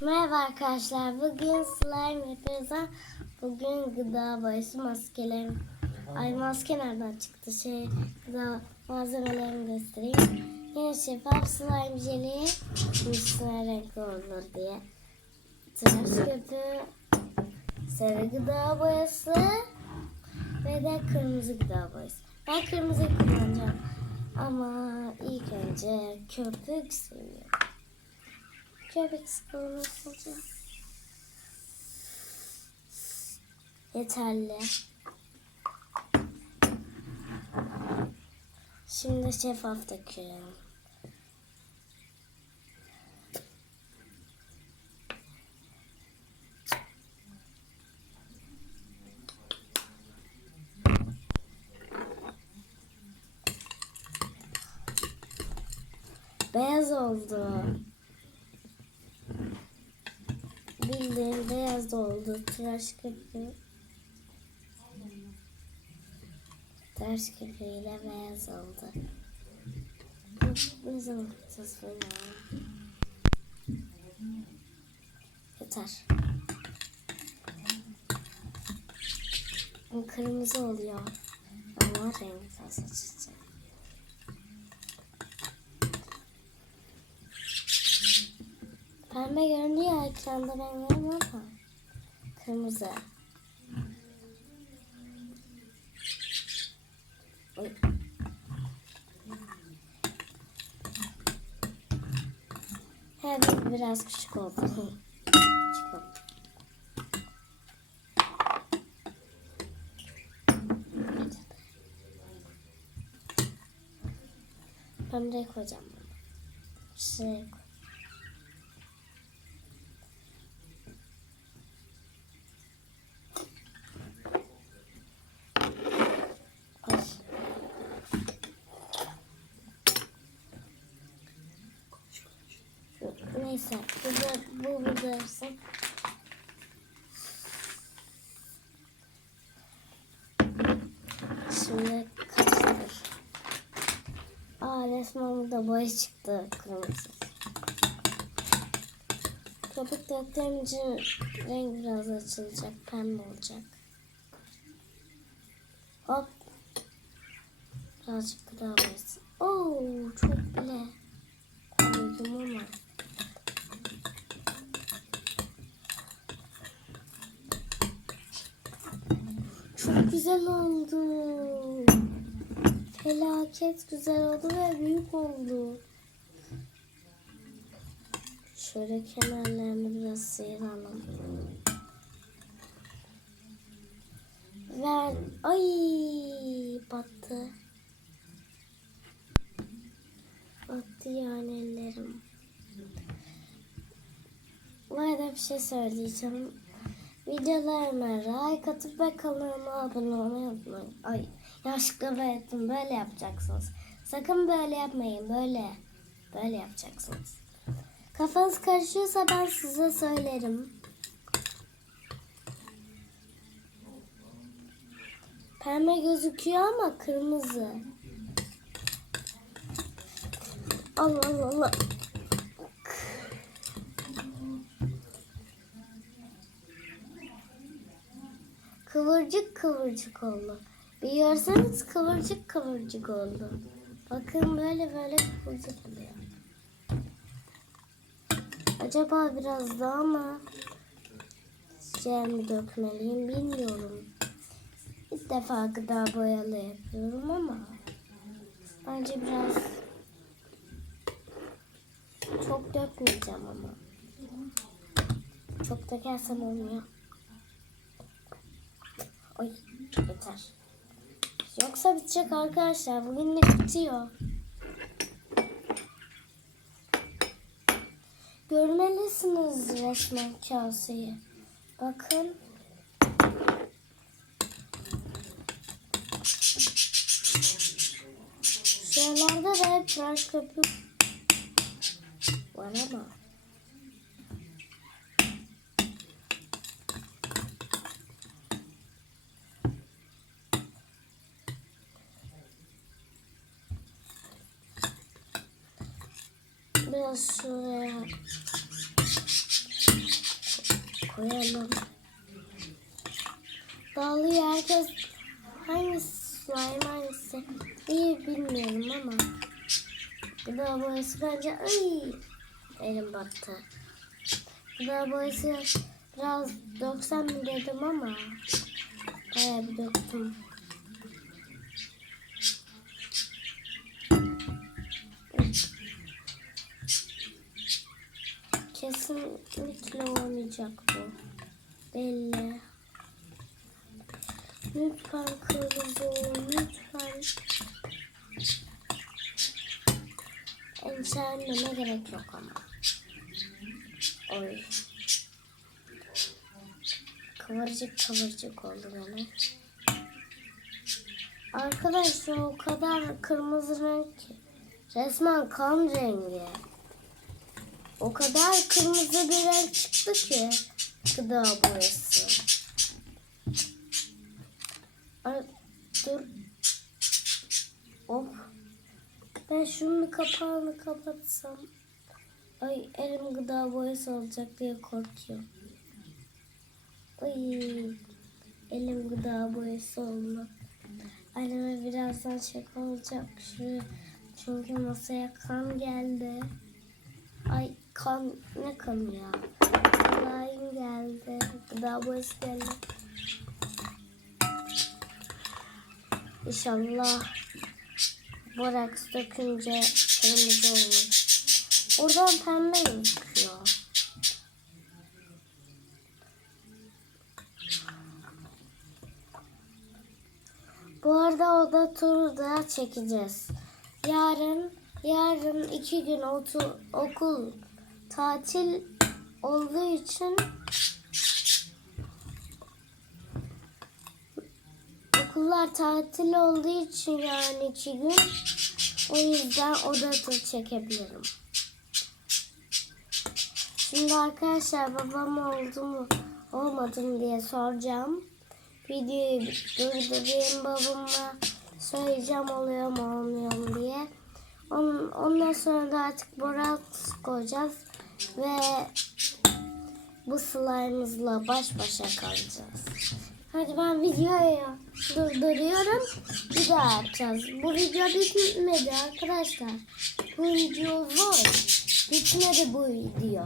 Merhaba arkadaşlar. Bugün slime yapıyoruz. Bugün gıda boyası maskelerim. Ay maske nereden çıktı? Şey gıda malzemelerimi göstereyim. Yine şeffaf slime jeli üstüne renkli olur diye. Tıraş köpüğü, sarı gıda boyası ve de kırmızı gıda boyası. Ben kırmızı kullanacağım. Ama ilk önce köpük seviyorum. Köpek sıkılması olacak. Yeterli. Şimdi şeffaf döküyorum. Beyaz oldu. Bildiğin beyaz oldu. Tıraş köpüğü. Tıraş köpüğüyle beyaz oldu. Ne zaman yapacağız bunu? Yeter. Bu Kırmızı oluyor. Ama rengi fazla çizeceğim. Pembe görünüyor ekranda ben görmüyorum ama. Kırmızı. Oy. Biraz küçük oldu. Küçük oldu. Buraya koyacağım. Şuraya koy. Ay. Şu- Neyse bu, da- bu burada. Şimdi karıştır. Aa resmen burada boya çıktı kırmızı. Köpük döktüğüm için renk biraz açılacak. Pembe olacak. Hop. Birazcık daha boyasın. Oo çok bile koydum ama. Çok güzel oldu. Felaket güzel oldu ve büyük oldu. Şöyle kenarlarını biraz sıyıralım. Ver. Ay battı. Battı yani ellerim. Arada bir şey söyleyeceğim. Videolarıma like atıp ve kanalıma abone olmayı unutmayın. Ay yanlışlıkla böyle ettim. Böyle yapacaksınız. Sakın böyle yapmayın. Böyle. Böyle yapacaksınız. Kafanız karışıyorsa ben size söylerim. Pembe gözüküyor ama kırmızı. Allah Allah. Kıvırcık kıvırcık oldu. Bir görseniz kıvırcık kıvırcık oldu. Bakın böyle böyle kıvırcık oluyor. Acaba biraz daha mı şey dökmeliyim bilmiyorum. İlk defa gıda boyalı yapıyorum ama bence biraz çok dökmeyeceğim ama. Çok dökersem olmuyor. Oy yeter. Yoksa bitecek arkadaşlar. Bugünlük bitiyor. Görmelisiniz resmen kaseyi. Bakın. Şuralarda da hep tıraş köpük var ama. Biraz şuraya koyalım. Dağılıyor herkes hangisi slime hangisi iyi bilmiyorum ama gıda boyası bence ay elim battı. Gıda boyası biraz 90 mı dedim ama bayağı bir döktüm. Lütfen kırmızı. Lütfen. Endişelenmeme gerek yok ama. Oy. Kıvırcık kıvırcık oldu bana. Arkadaşlar o kadar kırmızı renk ki. Resmen kan rengi. O kadar kırmızı bir renk çıktı ki gıda boyası. Dur. Of. Ben şunun kapağını kapatsam. Ay elim gıda boyası olacak diye korkuyorum. Ay elim gıda boyası oldu. Anneme birazdan şaka olacak. Şu, çünkü masaya kan geldi. Ay kan ne kanı ya? Slime geldi. Gıda boyası geldi. İnşallah boraks dökünce kırmızı olur. Oradan pembe gözüküyor. Bu arada oda turu da çekeceğiz. Yarın yarın iki gün otu, okul tatil olduğu için okullar tatil olduğu için yani iki gün o yüzden oda turu çekebilirim. Şimdi arkadaşlar babam oldu mu olmadı mı diye soracağım. Videoyu durdurayım babama söyleyeceğim oluyor mu olmuyor mu diye. On- Ondan sonra da artık boraks koyacağız ve bu slime'ımızla baş başa kalacağız. Hadi ben videoyu durduruyorum. Bir daha yapacağız. Bu video bitmedi arkadaşlar. Bu video zor. Bitmedi bu video.